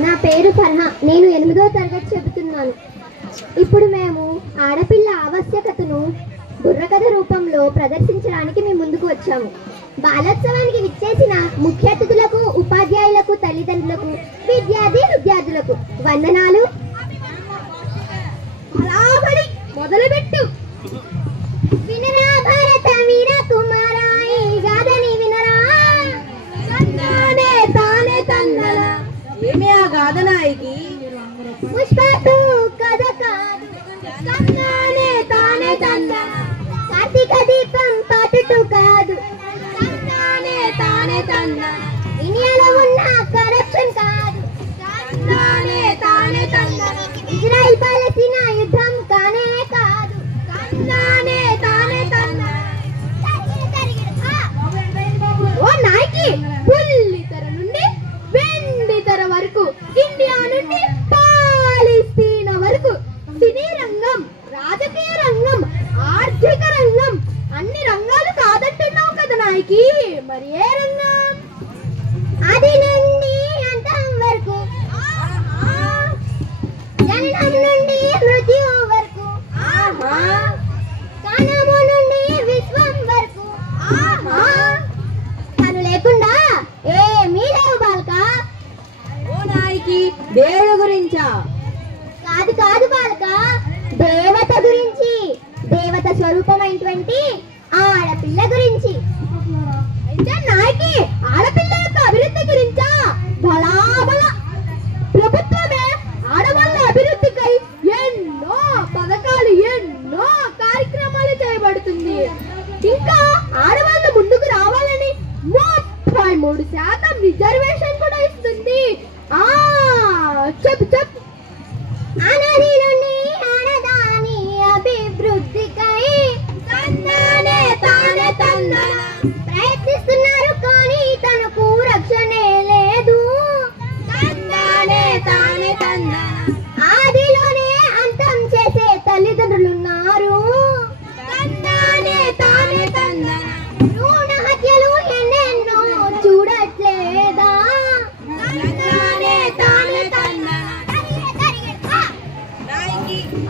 నా పేరు ఫర్హా. నేను 8వ తరగతి చెబుతున్నాను. ఇప్పుడు మేము ఆడపిల్ల ఆవశ్యకతను బుర్రకథ రూపంలో ప్రదర్శించడానికి మేము ముందుకు వచ్చాము. బాలోత్సవానికి విచ్చేసిన ముఖ్య అతిథులకు, ఉపాధ్యాయులకు, తల్లిదండ్రులకు, విద్యార్థులకు వందనాలు. మొదలుపెట్టు. వినరా భారత వీర కుమారాయి గాథని వినరా. తందానే తానే తందన. ఏమి ఆ గాథ నాయకి? పుష్పకు కథ కాదు. తందానే తానే తందన. కార్తీక దీపం పాటుటు కాదు. తందానే తానే తందన. ఇండియాలో ఉన్న కరప్షన్ కాదు. తందానే తానే తందన. ఇజ్రాయెల్ పాలస్తీనా యుద్ధం కానే కాదు. తందానే తానే తందన. ఓ నాయకి, పుల్లితెర నుండి వెండితెర వరకు, ఇండియా నుండి పాలస్తీనా వరకు, సినీ రంగం, రాజకీయ రంగం, ఆర్థిక రంగం, అన్ని రంగాలు కాదంటున్నావు కదా నాయకి. మరి ఏ రంగం? అది నుండి అంతం వరకు, జననం నుండి మృత్యు వరకు, కానము నుండి విశ్వం వరకు. తను లేకుండా ఏమీ లేవు బాలక. ఓ నాయకి, దేవుడు గురించా? కాదు కాదు బాలక, దేవత గురించి, దేవత స్వరూపమైనటువంటి ఆడపిల్ల గురించి. అయితే నాయకి, ఆడపిల్ల యొక్క అభివృద్ధి గురించా? బలా బలా. ప్రభుత్వమే ఆడవాళ్ళ అభివృద్ధికై ఎన్నో పథకాలు, ఎన్నో కార్యక్రమాలు చేయబడుతుంది. ఇంకా ఆడవాళ్ళు ముందుకు రావాలని 33% రిజర్వేషన్ కూడా ఇస్తుంది. చెప్పు చెప్పు. అనదిలోని ఆడదాని అభివృద్ధికై తందానే తానే తందన. ప్రయత్నిస్తున్నారు కానీ తనకు రక్షణే లేదు. తందానే తానే తందన. ఆదిలోనే అంతం చేసే తల్లిదండ్రులున్నారు. తందానే తానే తందన. భ్రూణ హత్యలు ఎన్నెన్నో చూడట్లేదా? తందానే తానే తందన.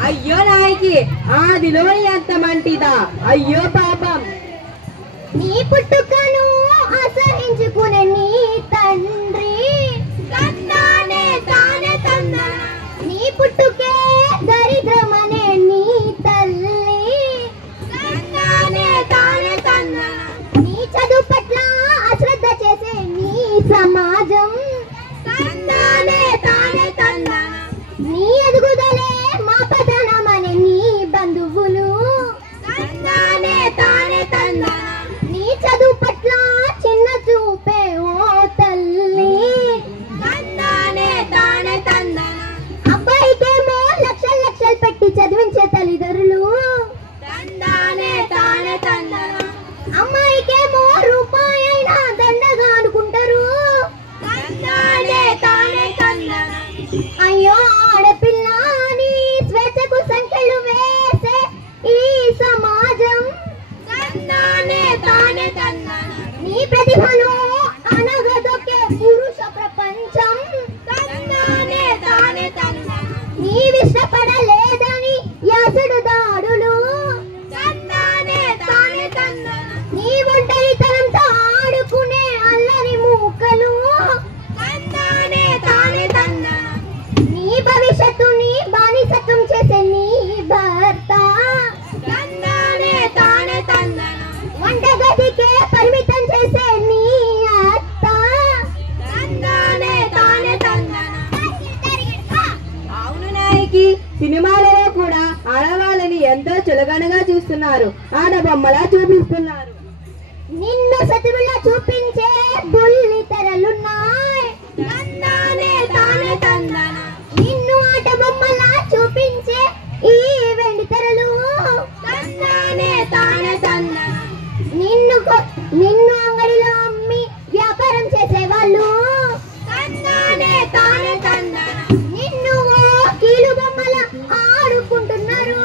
అయ్యో నాయకి, ఆదిలోని అంత మంటిదా? అయ్యో పాపం. నీ పుట్టుకను అసహించుకునే నీ తండ్రి. తందానే తానే తందన. నీ పుట్టుకే దరిద్రమనే నీ తల్లి. తందానే తానే తందన. నీ చదువు పట్ల అశ్రద్ధ చేసే నీ సమాజం. తందానే తానే తందన. నీ ఎదుగుదలే మా పతనమనే నీ బంధువులు. తందానే తానే తందన. నీ చదువు పట్ల చిన్న చూపే ఓ తల్లి. తందానే తానే తందన. అబ్బాయికేమో లక్షలు లక్షలు పెట్టి చదివించే తల్లిదండ్రులు. తందానే తానే తందన. అమ్మాయికేమో రూపాయి అయినా దండగా అనుకుంటారు. తందానే తానే తందన. అయ్యో ఆడపిల్ల, నీ స్వేచ్ఛకు సంఖ్యలు వేసే ఈ సమాజం. తందానే తానే తందన. నీ ప్రతిభను అనగదొక్కే పురుష ప్రపంచం. తందానే తానే తందన. నీవిష్టపడలేదని యాసడు దాడులు. తందానే తానే తందన. నీ ఒంటరితనంతో ఆడుకునే అల్లరి మూకలు. తందానే తానే తందన. నీ భవిష్యత్తుని బానిసత్వం చేసే నీ భర్త. తందానే తానే తందన. వంటగదికే పరిమితం చేసే నీ అత్త. తందానే తానే తందన. అవును నాయకి, సినిమాలలో కూడా ఆడవాళ్ళని ఎంతో చులకనగా చూస్తున్నారు, ఆడబొమ్మలా చూపిస్తున్నారు. నిన్ను సతువులా చూపించే బుల్లి తెరలున్నాయి. తందానే తానే తందన. నిన్ను ఆట బొమ్మలా చూపించే ఈ వెండి తెరలు. తందానే తానే తందన. నిన్ను అంగడిలో అమ్మి వ్యాపారం చేసేవాళ్ళు. తందానే తానే తందన. నిన్ను ఓ కీలు బొమ్మల ఆడుకుంటున్నారు.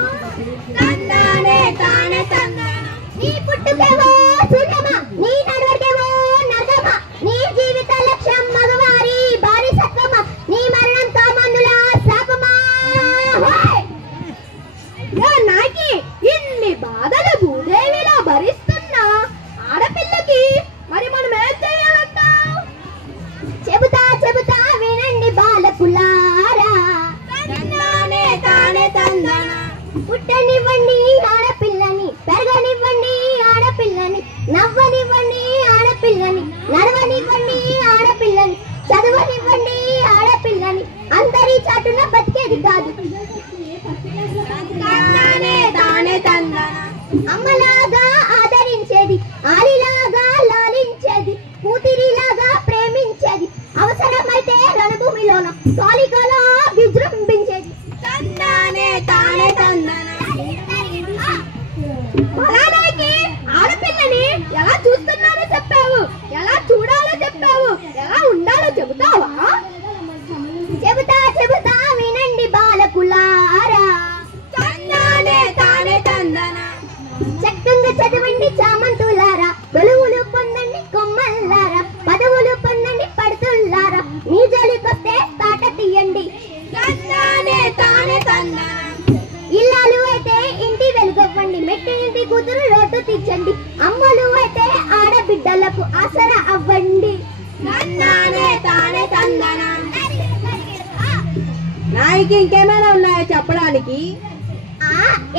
తందానే తానే తందన. నీ పుట్టుకేవో శూన్యమా, నీ నడవడికేవో నరకమా, నీ జీవిత లక్ష్యం మగవారి పుట్టనివ్వండి ఆడపిల్లని, పెరగనివ్వండి ఆడపిల్లని, నవ్వనివ్వండి ఆడపిల్లని, నడవనివ్వండి ఆడపిల్లని, చదవనివ్వండి ఆడపిల్లని, అందరి చాటున బతికేది కాదు. అమ్మలాగా ఆదరించేది, ఆలిలాగా లాలించేది, కూతురిలాగా ప్రేమించేది, అవసరమైతే రణభూమిలోన కాలికలా విజృంభించేది. ఫలానాకి ఆడపిల్లని ఎలా చూస్తున్నారో చెప్పావు, ఎలా చూడాలో చెప్పావు, ఎలా ఉండాలో చెబుతావా? చెబుతా చెబుతా వినండి బాలకులారా, చక్కగా చదవండి చామంతులారా, కొలువులు పొందండి కొమ్మల్లారా, పదవులు పొందండి పడుతుల్లారా, మీ జోలికొస్తే తాట తీయండి. ఇల్లాలు అయితే ఇంటి వెలుగవ్వండి, మెట్టి ఇంటి కూతురు రోడ్డు తీర్చండి, అమ్మలు అయితే ఆడబిడ్డలకు ఆసరా అవ్వండి. నాయకి ఇంకేమైనా ఉన్నాయో చెప్పడానికి?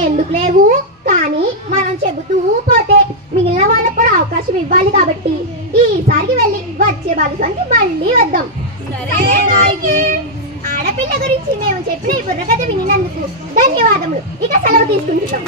ఎందుకు లేవు, కానీ మనం చెబుతూ పోతే మిగిలిన వాళ్ళకు కూడా అవకాశం ఇవ్వాలి కాబట్టి ఈసారికి వెళ్ళి వచ్చే వాళ్ళకి మళ్ళీ వద్దాం. ఆడపిల్ల గురించి మేము చెప్పిన ఈ బుర్రకథ వినినందుకు ధన్యవాదములు. ఇక సెలవు తీసుకుంటున్నాం.